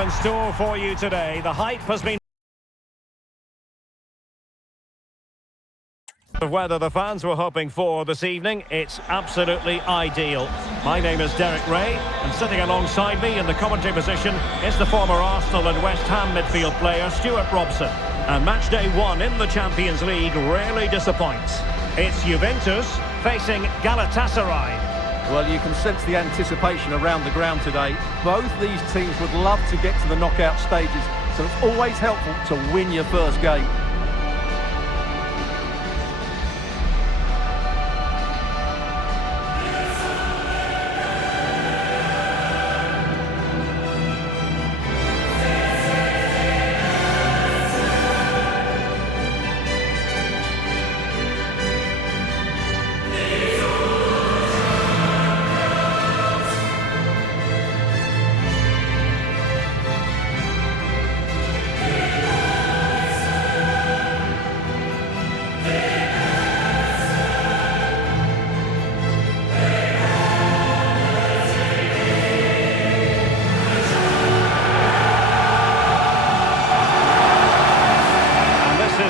have in store for you today. The hype has been... Whether the fans were hoping for this evening, it's absolutely ideal. My name is Derek Ray, and sitting alongside me in the commentary position is the former Arsenal and West Ham midfield player Stuart Robson. And match day one in the Champions League rarely disappoints. It's Juventus facing Galatasaray. Well, you can sense the anticipation around the ground today. Both these teams would love to get to the knockout stages, so it's always helpful to win your first game.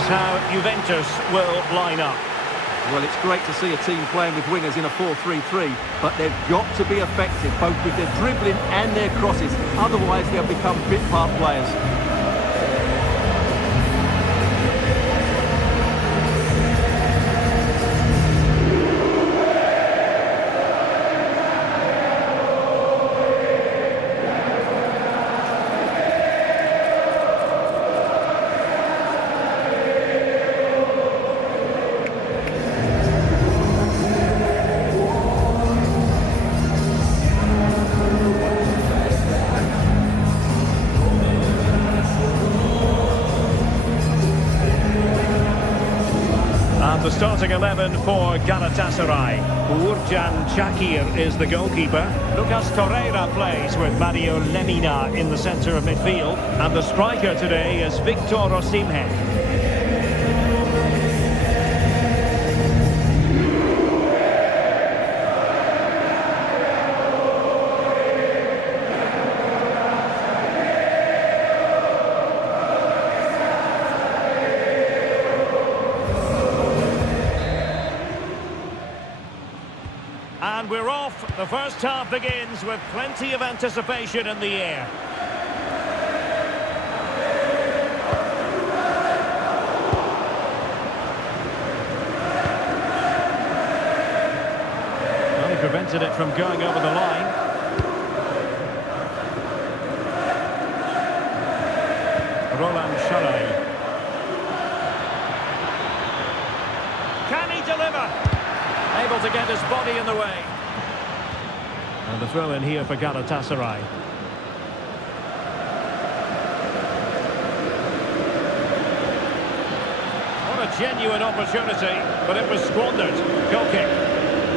How Juventus will line up. Well, it's great to see a team playing with wingers in a 4-3-3, but they've got to be effective, both with their dribbling and their crosses. Otherwise, they'll become bit-part players. The starting 11 for Galatasaray. Uğurcan Çakır is the goalkeeper. Lucas Torreira plays with Mario Lemina in the centre of midfield. And the striker today is Victor Osimhen. And we're off. The first half begins with plenty of anticipation in the air. Well, he prevented it from going over the line. Roland Shalai. Can he deliver? Able to get his body in the way. And the throw in here for Galatasaray. What a genuine opportunity, but it was squandered. Goal kick.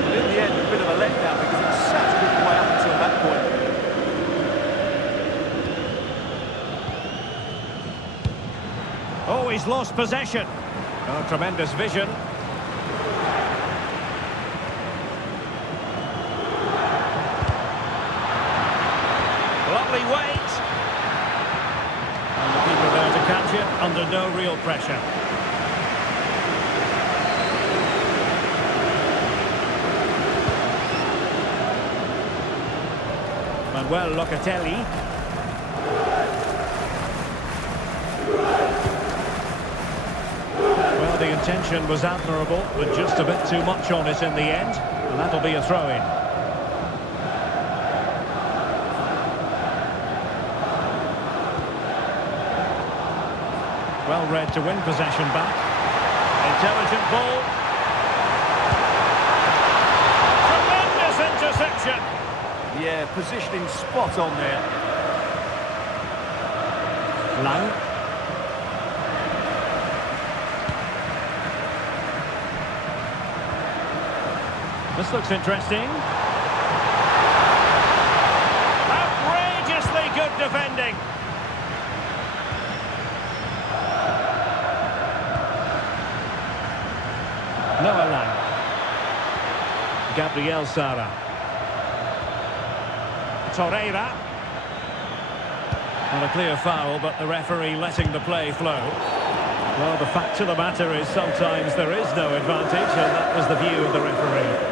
But in the end, a bit of a letdown because it was such a good play up until that point. Oh, he's lost possession. Oh, tremendous vision. Lovely weight. And the keeper there to catch it under no real pressure. Manuel Locatelli. Well, the intention was admirable, but just a bit too much on it in the end. And that'll be a throw-in. Well read to win possession back. Intelligent ball. Tremendous interception. Yeah, positioning spot on there. Lang. This looks interesting. Outrageously good defending. Noah Lang. Gabriel Sara. Torreira. Well, a clear foul, but the referee letting the play flow. Well, the fact of the matter is sometimes there is no advantage, and that was the view of the referee.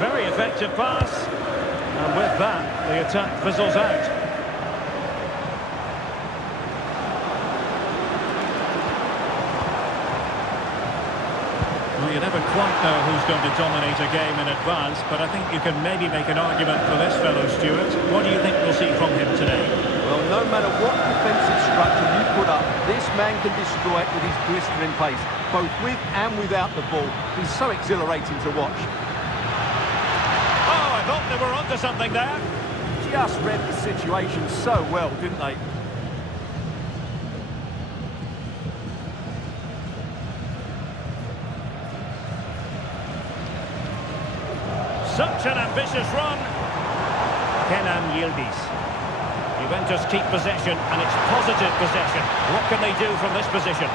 Very effective pass, and with that, the attack fizzles out. Well, you never quite know who's going to dominate a game in advance, but I think you can maybe make an argument for this fellow, Stuart. What do you think we'll see from him today? Well, no matter what defensive structure you put up, this man can destroy it with his blistering pace, both with and without the ball. He's so exhilarating to watch. Oh, I thought they were onto something there. Just read the situation so well, didn't they? Such an ambitious run. Kenan Yildiz. Juventus keep possession, and it's positive possession. What can they do from this position?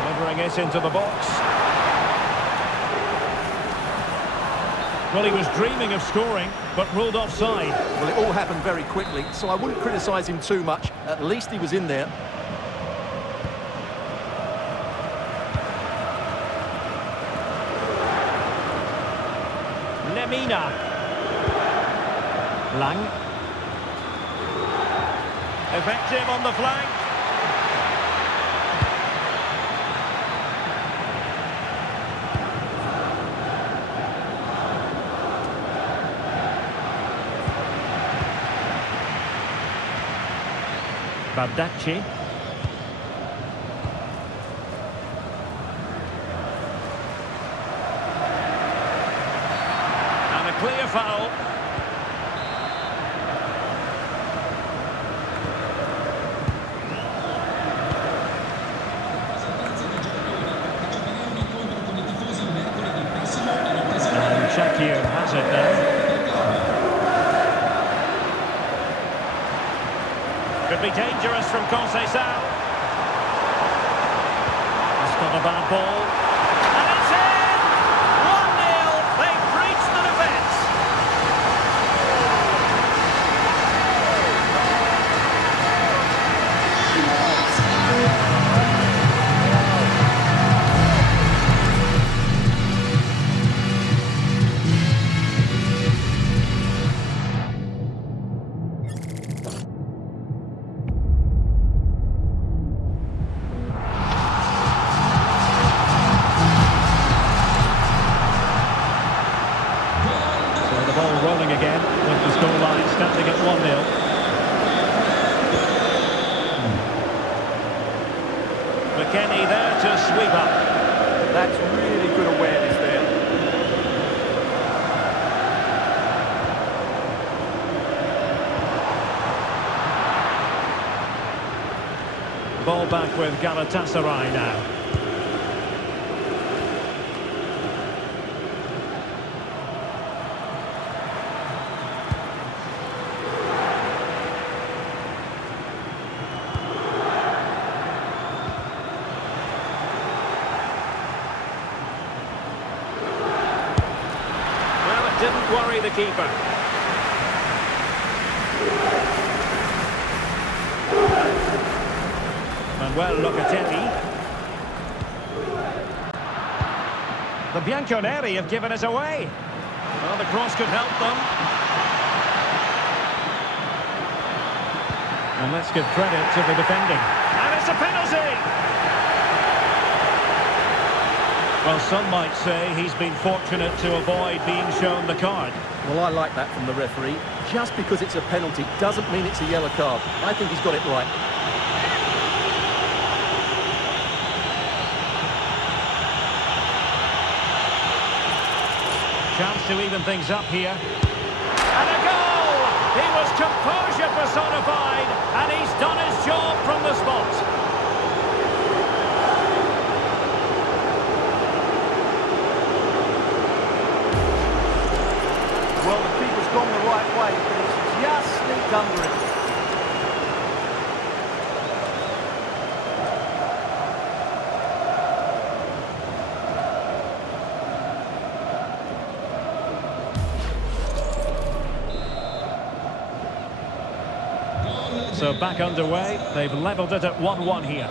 Delivering it into the box. Well, he was dreaming of scoring, but ruled offside. Well, it all happened very quickly, so I wouldn't criticise him too much. At least he was in there. Lemina. Lang. Effective on the flank. Bardacci. Clear foul. And Shakir has it now. Could be dangerous from Conceição. He's got a bad ball. And it's in! 1-0. They've breached the defence. The ball rolling again, with the scoreline standing at 1-0. McKennie there to sweep up. That's really good awareness there. Ball back with Galatasaray now. Didn't worry the keeper. Manuel Locatelli. The Bianconeri have given us away. Well, the cross could help them. And let's give credit to the defending. And it's a penalty! Well, some might say he's been fortunate to avoid being shown the card. Well, I like that from the referee. Just because it's a penalty doesn't mean it's a yellow card. I think he's got it right. Chance to even things up here. And a goal! He was composure personified, and he's done his job from the spot. away, but it's just sneaked under him. So back underway, they've levelled it at 1-1 here.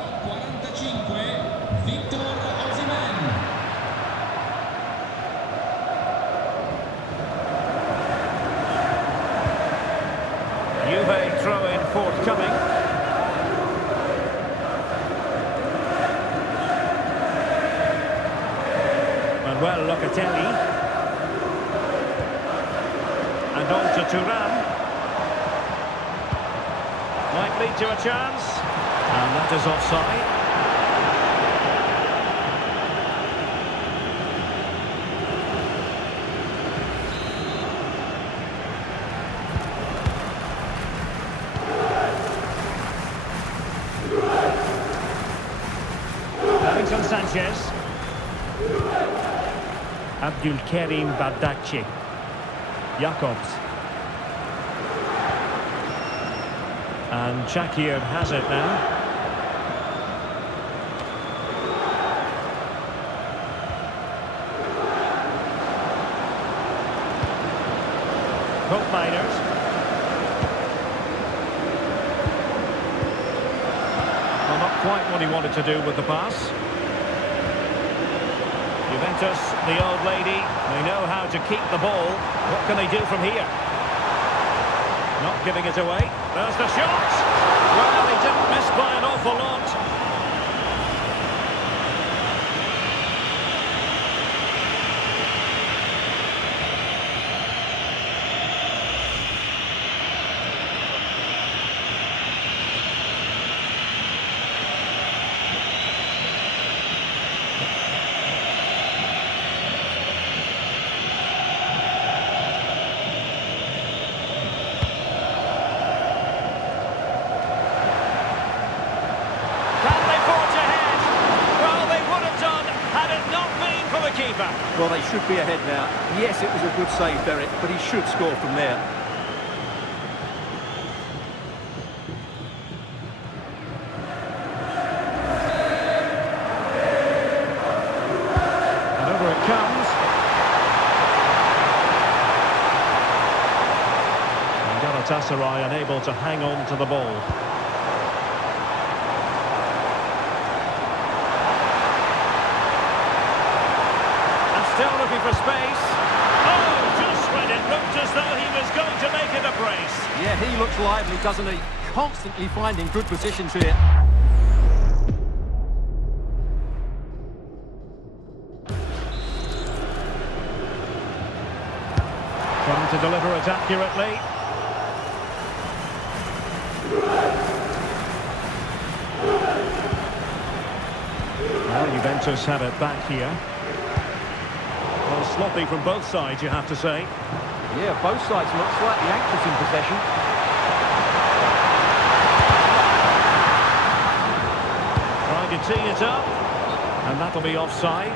Juve throw-in forthcoming. Manuel Locatelli. And on to Thuram. Might lead to a chance. And that is offside. Sanchez. Abdulkarim Bardakci. Jakobs. And Shakir has it now. Hope Miners. Well, not quite what he wanted to do with the pass. Juventus, the old lady, they know how to keep the ball. What can they do from here? Not giving it away. There's the shot! Well, he didn't miss by an awful lot. Well, they should be ahead now. Yes, it was a good save, Derek, but he should score from there. And over it comes. And Galatasaray unable to hang on to the ball. Still looking for space. Oh, just when it looked as though he was going to make it a brace. Yeah, he looks lively, doesn't he? Constantly finding good positions here. Trying to deliver it accurately. Well, Juventus have it back here. Well, sloppy from both sides, you have to say. Yeah, both sides look slightly anxious in possession. Trying to tee it up, and that'll be offside.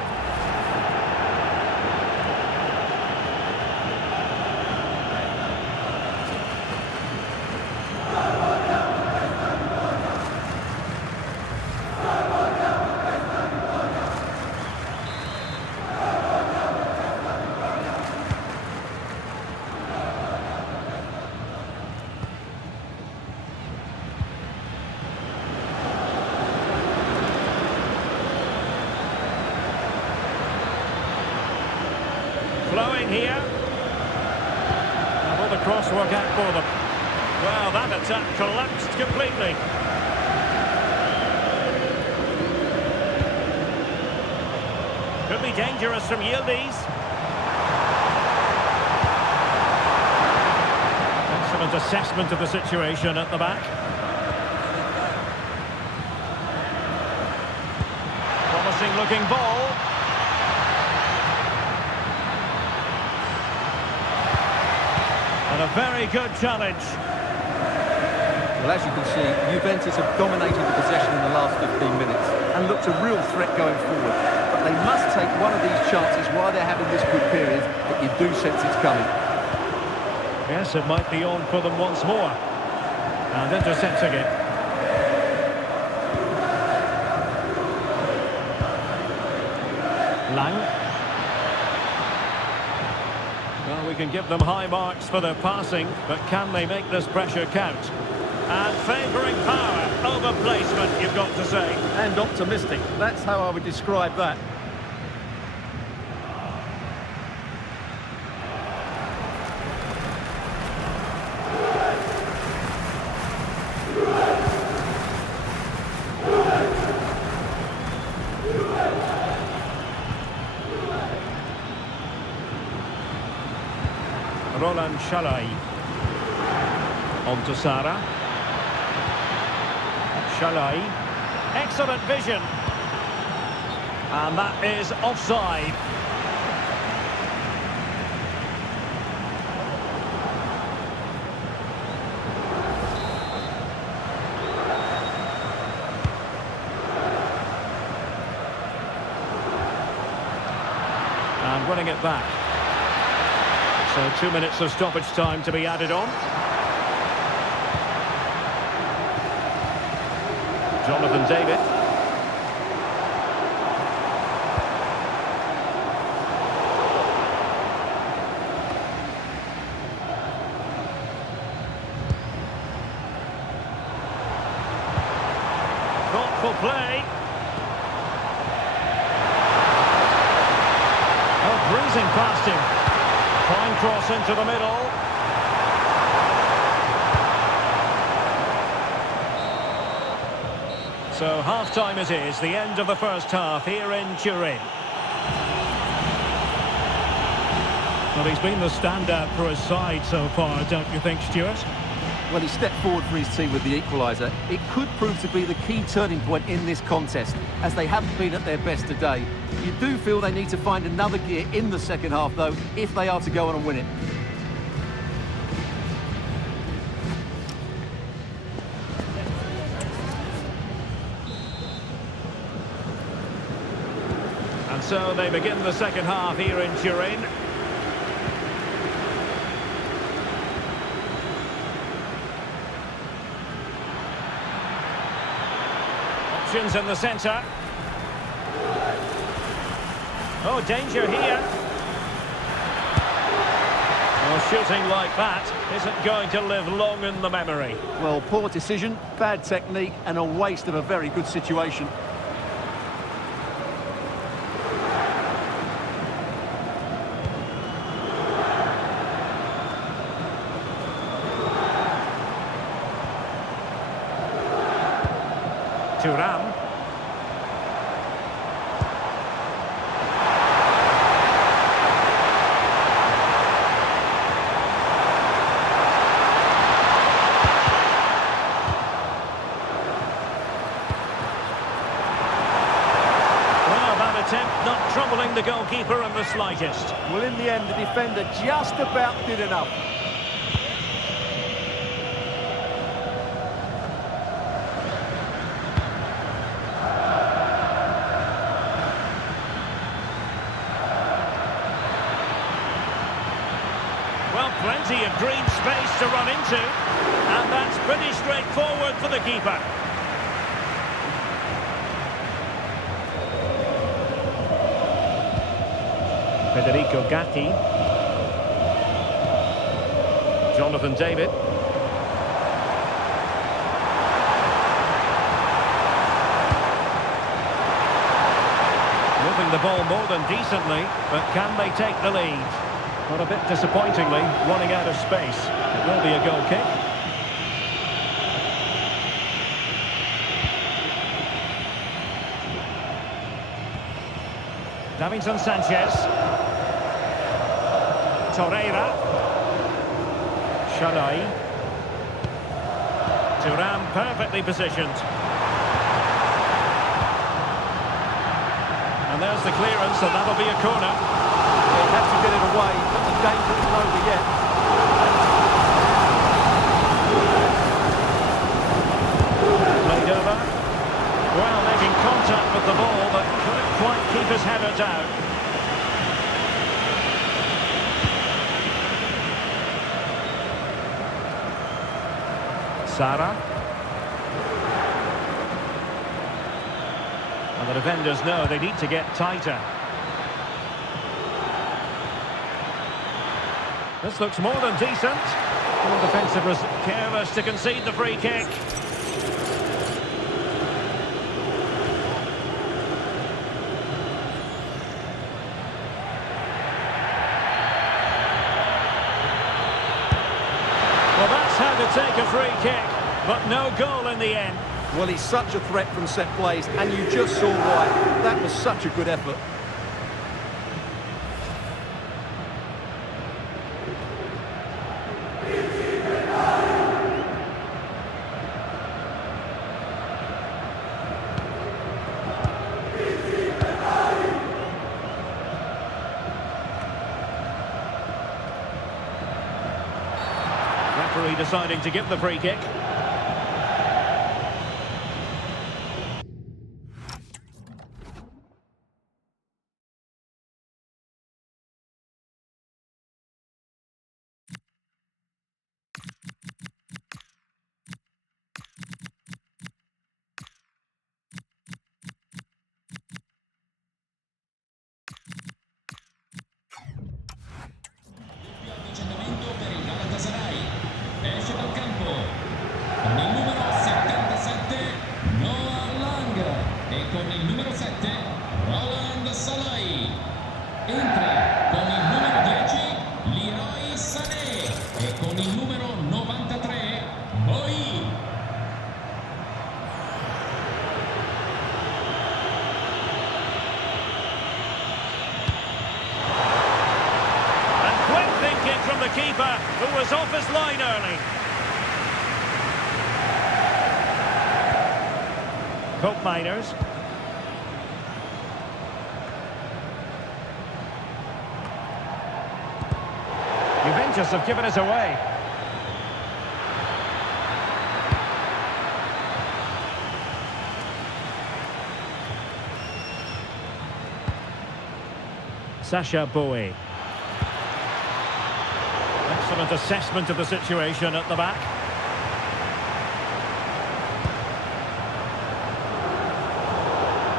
Flowing here. And will the cross work out for them? Well, that attack collapsed completely. Could be dangerous from Yildiz. Excellent assessment of the situation at the back. Promising looking ball. And a very good challenge. Well, as you can see, Juventus have dominated the possession in the last 15 minutes and looked a real threat going forward. But they must take one of these chances while they're having this good period, but you do sense it's coming. Yes, it might be on for them once more. And intercepting it. Lang. Well, we can give them high marks for their passing, but can they make this pressure count? And favouring power over placement, you've got to say. And optimistic. That's how I would describe that. Roland Shalai. On to Sara. Shalai. Excellent vision. And that is offside. And winning it back. So 2 minutes of stoppage time to be added on. Jonathan David. Thoughtful play. Oh, breezing past him. Fine cross into the middle. So half-time it is, the end of the first half here in Turin. Well, he's been the standout for his side so far, don't you think, Stuart? Well, he stepped forward for his team with the equaliser. It could prove to be the key turning point in this contest, as they haven't been at their best today. You do feel they need to find another gear in the second half, though, if they are to go on and win it. And so they begin the second half here in Turin. Options in the centre. Oh, danger here. Well, shooting like that isn't going to live long in the memory. Well, poor decision, bad technique, and a waste of a very good situation. Thuram. Attempt not troubling the goalkeeper in the slightest. Well, in the end, the defender just about did enough. Well, plenty of green space to run into, and that's pretty straightforward for the keeper. Federico Gatti. Jonathan David. Moving the ball more than decently, but can they take the lead? Not a bit disappointingly, running out of space. It will be a goal kick. Davinson Sanchez. Torreira. Shalai. Thuram perfectly positioned. And there's the clearance, and that'll be a corner. They have to get it away, but the danger isn't over yet. Played over. Well, making contact with the ball, but couldn't quite keep his header down. Sara. And the defenders know they need to get tighter. This looks more than decent. The defensive was careless to concede the free kick. Well, that's how to take a free kick, but no goal in the end. Well, he's such a threat from set plays, and you just saw why. That was such a good effort. Referee deciding to give the free kick. Avvicinamento per il Galatasaray. Esce dal campo con il numero 77 Noah Lang e con il numero 7 Roland Salai. Entra con il numero 10 Leroy Sané e con il numero 93 Boy. From the keeper, who was off his line early. Cope Miners. Juventus have given it away. Sasha Bowie. Excellent assessment of the situation at the back.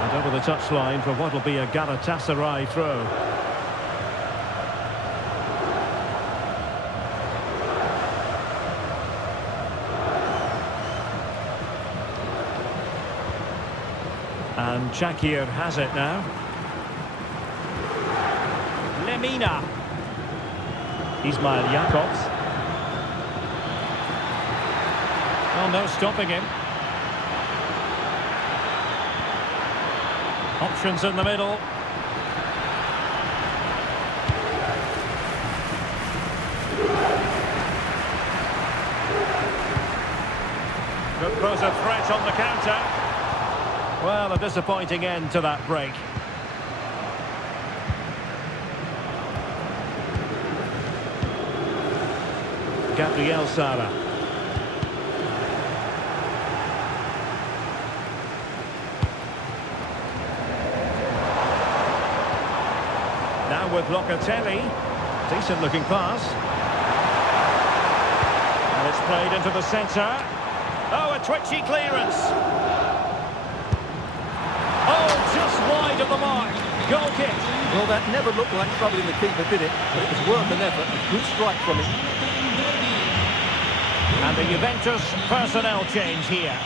And over the touchline for what will be a Galatasaray throw. And Shakir has it now. Lemina. Ismail Jakobs. Oh, no stopping him. Options in the middle. Could pose a threat on the counter. Well, a disappointing end to that break. Gabriel Sara. Now with Locatelli. Decent looking pass. And it's played into the centre. Oh, a twitchy clearance. Oh, just wide of the mark. Goal kick. Well, that never looked like troubling the keeper, did it? But it was worth an effort. A good strike from him. And the Juventus personnel change here.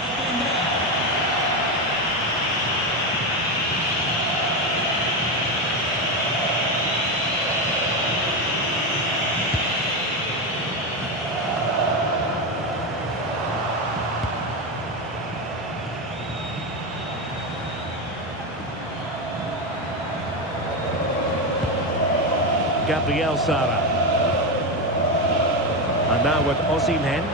Gabriel Sara. And now with Osimhen.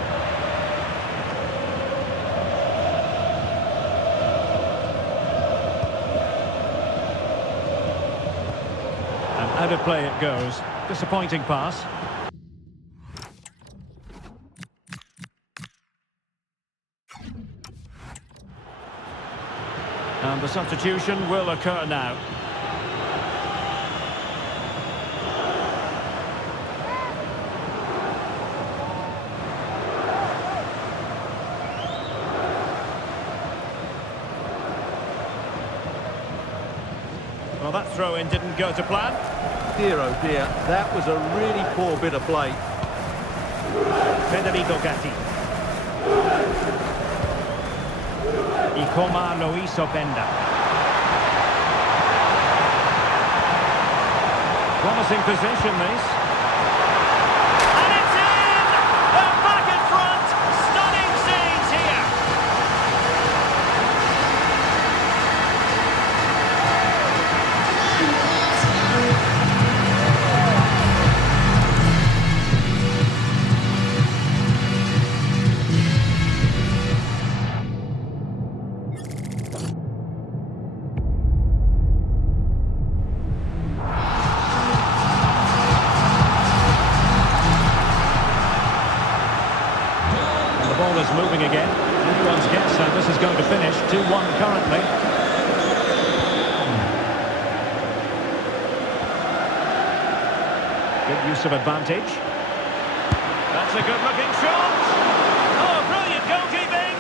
And out of play it goes. Disappointing pass. And the substitution will occur now. that throw-in didn't go to plan. Dear oh dear, that was a really poor bit of play. Federico Gatti. Ikoma lo hizo Benda. Promising position, this. And it's in! They're back in front! Stunning scenes here! The ball is moving again. Anyone's guess how this is going to finish. 2-1 currently. Good use of advantage. That's a good-looking shot. Oh, brilliant goalkeeping.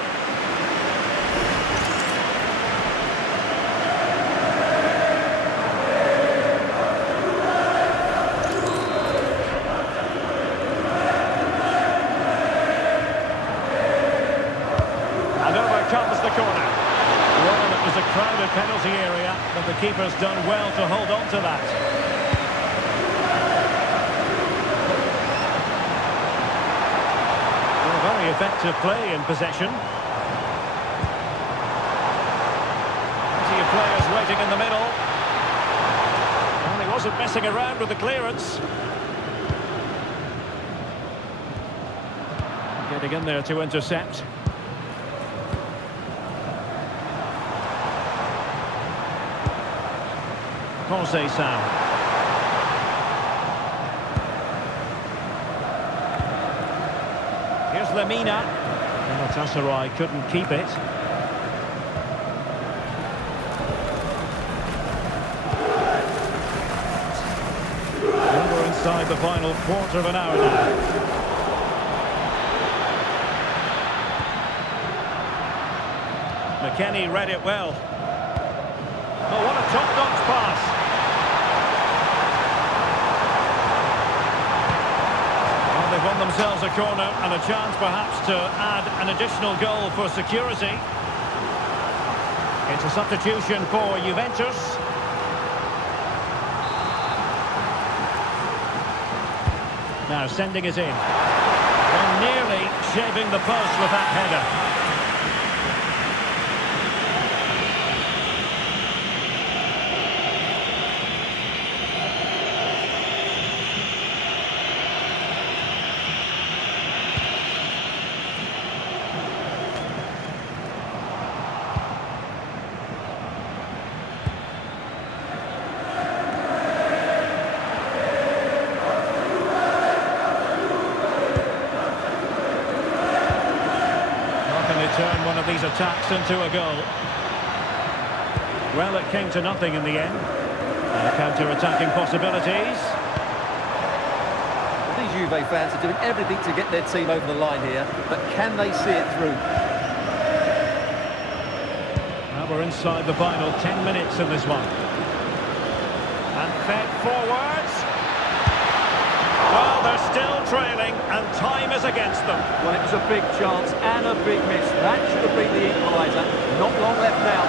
And over comes the corner. Well, it was a crowded penalty area, but the keeper's done well to hold on to that. Well, very effective play in possession. Plenty of players waiting in the middle. And he wasn't messing around with the clearance. Getting in there to intercept. Conceição. Here's Lemina. Galatasaray couldn't keep it. And we're inside the final quarter of an hour now. McKennie read it well. Oh, what a top-notch pass. Well, they've won themselves a corner and a chance perhaps to add an additional goal for security. It's a substitution for Juventus. Now sending it in. And nearly shaving the post with that header. Turn one of these attacks into a goal. Well, it came to nothing in the end. Counter-attacking possibilities. These Juve fans are doing everything to get their team over the line here, but can they see it through? Now we're inside the final 10 minutes in this one. And fed forwards. Well, they're still trailing, and time is against them. Well, it was a big chance and a big miss. That should have been the equaliser. Not long left now.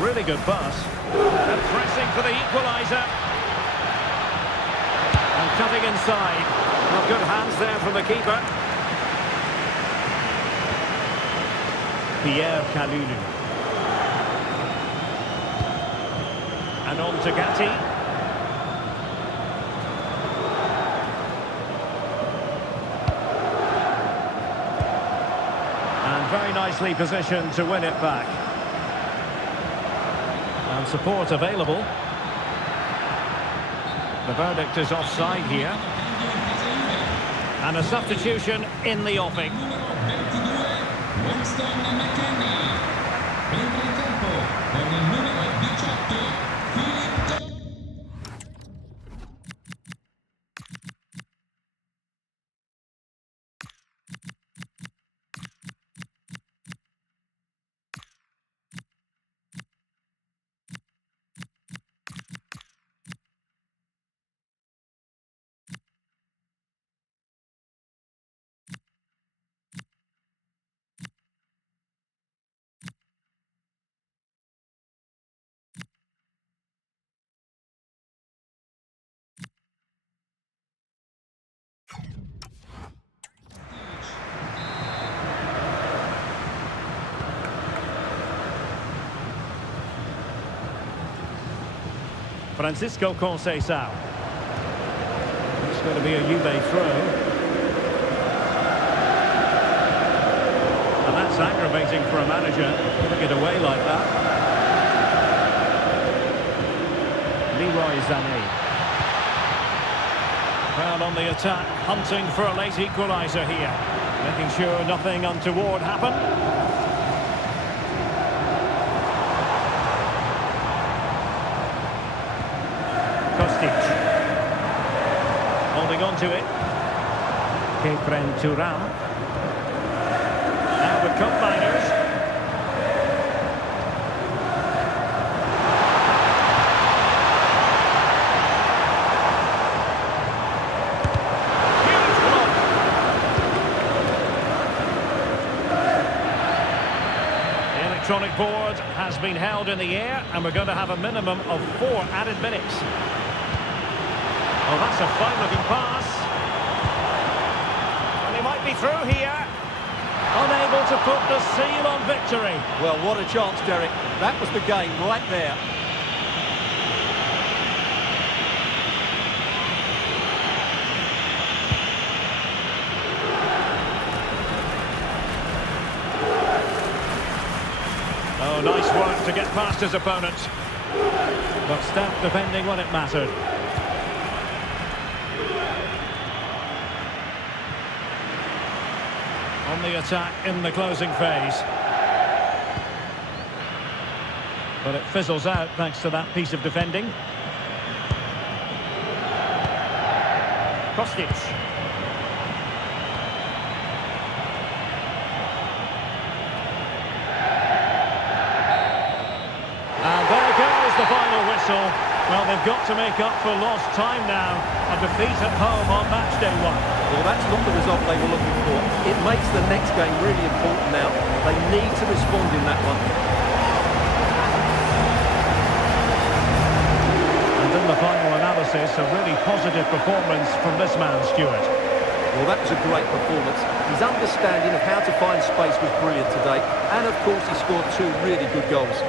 Really good pass. And pressing for the equaliser. And cutting inside. Well, good hands there from the keeper. Pierre Kalulu. And on to Gatti. And very nicely positioned to win it back. And support available. The verdict is offside here. And a substitution in the offing. Numero 22, Winston McKennie. Entra in campo con il numero 18, Philip. Francisco Conceição. It's going to be a Juve throw. And that's aggravating for a manager, putting it away like that. Leroy Sané. Well, on the attack, hunting for a late equaliser here. Making sure nothing untoward happened. Holding on to it. Kefren Turam. Now the combiners. Huge block. The electronic board has been held in the air, and we're going to have a minimum of 4 added minutes. Oh, that's a fine-looking pass. And he might be through here. Unable to put the seal on victory. Well, what a chance, Derek. That was the game right there. Oh, nice work to get past his opponent. But stout defending when it mattered. On the attack in the closing phase. But it fizzles out thanks to that piece of defending. Kostic. And there goes the final whistle. Well, they've got to make up for lost time now. A defeat at home on match day 1. Well, that's not the result they were looking for. It makes the next game really important now. They need to respond in that one. And in the final analysis, a really positive performance from this man, Stuart. Well, that was a great performance. His understanding of how to find space was brilliant today. And, of course, he scored 2 really good goals.